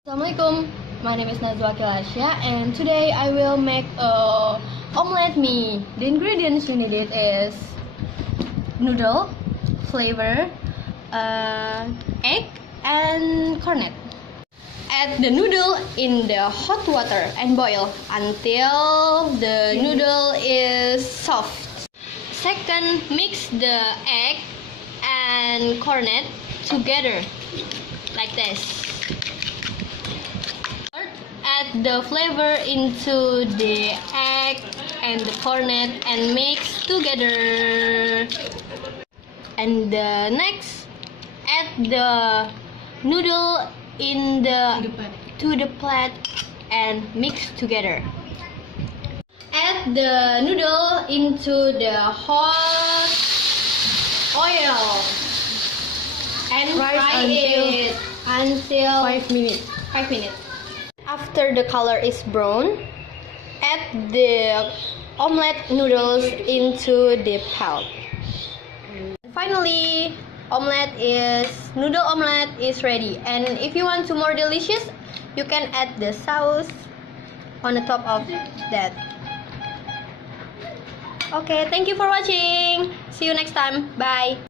Assalamualaikum, my name is Nazwa Arsya and today I will make a omelet mee. The ingredients you need it is noodle, flavor, egg and cornet. Add the noodle in the hot water and boil until the noodle is soft. Second, mix the egg and cornet together like this. Add the flavor into the egg and the cornet and mix together. And next, add the noodle to the plate and mix together. Add the noodle into the hot oil and fry it until 5 minutes. 5 minutes. After the color is brown, add the omelette noodles into the pot. Finally, noodle omelette is ready. And if you want to more delicious, you can add the sauce on the top of that. Okay, thank you for watching. See you next time. Bye.